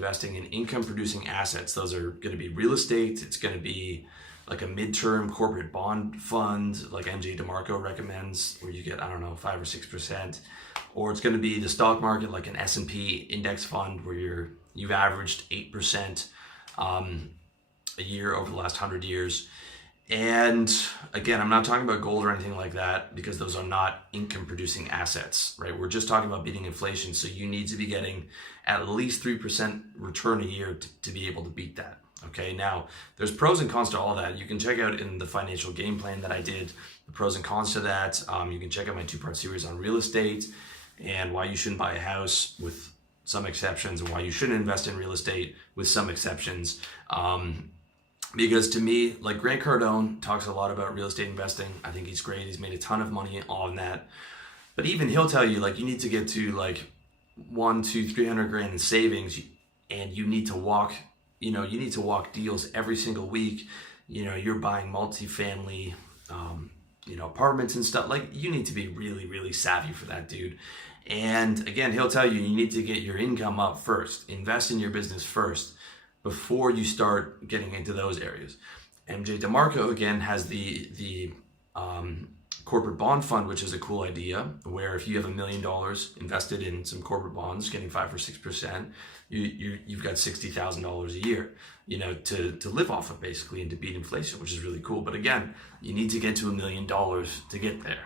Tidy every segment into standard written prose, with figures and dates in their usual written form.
investing in income producing assets. Those are going to be real estate. It's going to be like a midterm corporate bond fund, like MJ DeMarco recommends, where you get, I don't know, 5 or 6%. Or it's going to be the stock market, like an S&P index fund, where you've averaged 8% a year over the last 100 years. And again, I'm not talking about gold or anything like that, because those are not income producing assets, right? We're just talking about beating inflation. So you need to be getting at least 3% return a year to be able to beat that. Okay, now there's pros and cons to all that. You can check out in the financial game plan that I did, the pros and cons to that. You can check out my 2-part series on real estate and why you shouldn't buy a house with some exceptions, and why you shouldn't invest in real estate with some exceptions. Because to me, like Grant Cardone talks a lot about real estate investing. I think he's great. He's made a ton of money on that. But even he'll tell you, like, you need to get to like 100, 200, 300 grand in savings, and you need to walk deals every single week. You're buying multifamily, apartments and stuff. Like, you need to be really, really savvy for that, dude. And again, he'll tell you need to get your income up first, invest in your business first, before you start getting into those areas. MJ DeMarco, again, has the corporate bond fund, which is a cool idea, where if you have $1 million invested in some corporate bonds, getting 5 or 6%, you've got $60,000 a year, to live off of, basically, and to beat inflation, which is really cool. But again, you need to get to $1 million to get there.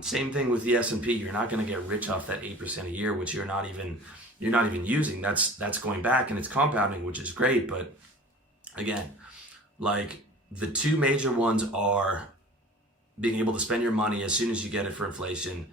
Same thing with the S&P. You're not going to get rich off that 8% a year, which you're not even using. That's going back, and it's compounding, which is great. But again, like, the two major ones are being able to spend your money as soon as you get it for inflation,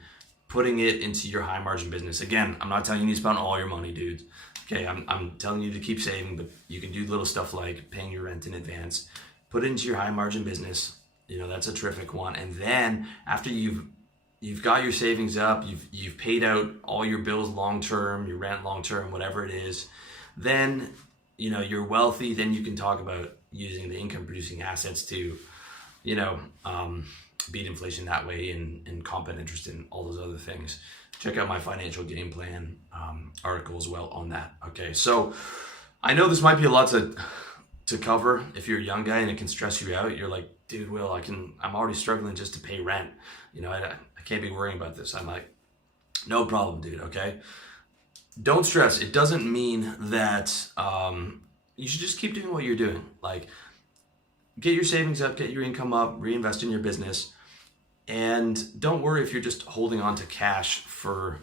putting it into your high margin business. Again, I'm not telling you to spend all your money, dude. Okay, I'm telling you to keep saving, but you can do little stuff like paying your rent in advance. Put it into your high margin business. That's a terrific one. And then after you've got your savings up, you've paid out all your bills long term, your rent long term, whatever it is, then you're wealthy. Then you can talk about using the income producing assets to beat inflation that way, and compound interest and all those other things. Check out my financial game plan article as well on that. Okay, so I know this might be a lot to cover if you're a young guy and it can stress you out. You're like, dude, Will, I'm already struggling just to pay rent. I can't be worrying about this. I'm like, no problem, dude. Okay, don't stress. It doesn't mean that you should just keep doing what you're doing. Like, get your savings up, get your income up, reinvest in your business, and don't worry if you're just holding on to cash for,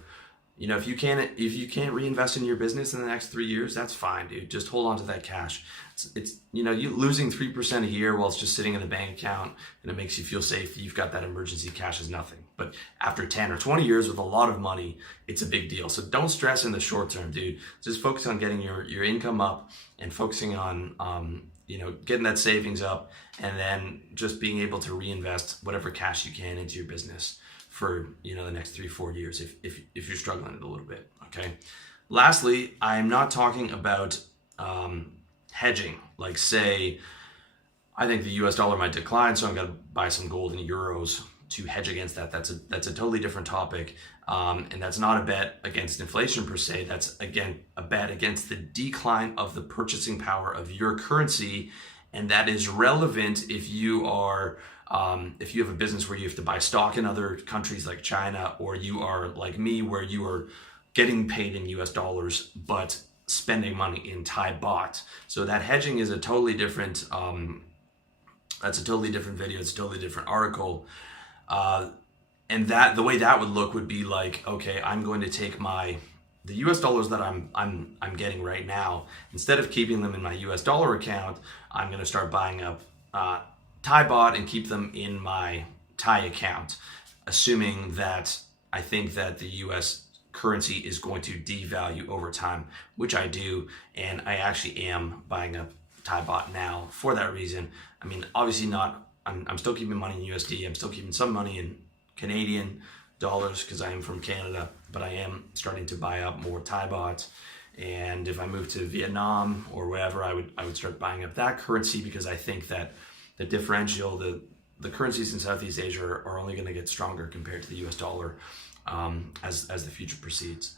if you can't reinvest in your business in the next 3 years, that's fine, dude. Just hold on to that cash. It's you losing 3% a year while it's just sitting in the bank account and it makes you feel safe. You've got that emergency cash is nothing. But after 10 or 20 years with a lot of money, it's a big deal. So don't stress in the short term, dude. Just focus on getting your income up and focusing on getting that savings up, and then just being able to reinvest whatever cash you can into your business for the next 3-4 years if you're struggling a little bit. Okay. Lastly, I'm not talking about hedging. Like, say I think the US dollar might decline, so I'm going to buy some gold and euros to hedge against that. That's a totally different topic, and that's not a bet against inflation per se. That's, again, a bet against the decline of the purchasing power of your currency, and that is relevant if you are if you have a business where you have to buy stock in other countries like China, or you are like me where you are getting paid in US dollars but spending money in Thai baht. So that hedging is a totally different that's a totally different video. It's a totally different article. And that the way that would look would be like, okay, I'm going to take the US dollars that I'm getting right now, instead of keeping them in my US dollar account, I'm going to start buying up Thai baht and keep them in my Thai account, assuming that I think that the US currency is going to devalue over time, which I do, and I actually am buying up Thai baht now for that reason. I mean, obviously not, I'm still keeping money in USD, I'm still keeping some money in Canadian dollars because I am from Canada, but I am starting to buy up more Thai baht. And if I move to Vietnam or wherever, I would start buying up that currency, because I think that the differential, the currencies in Southeast Asia are only going to get stronger compared to the US dollar as the future proceeds.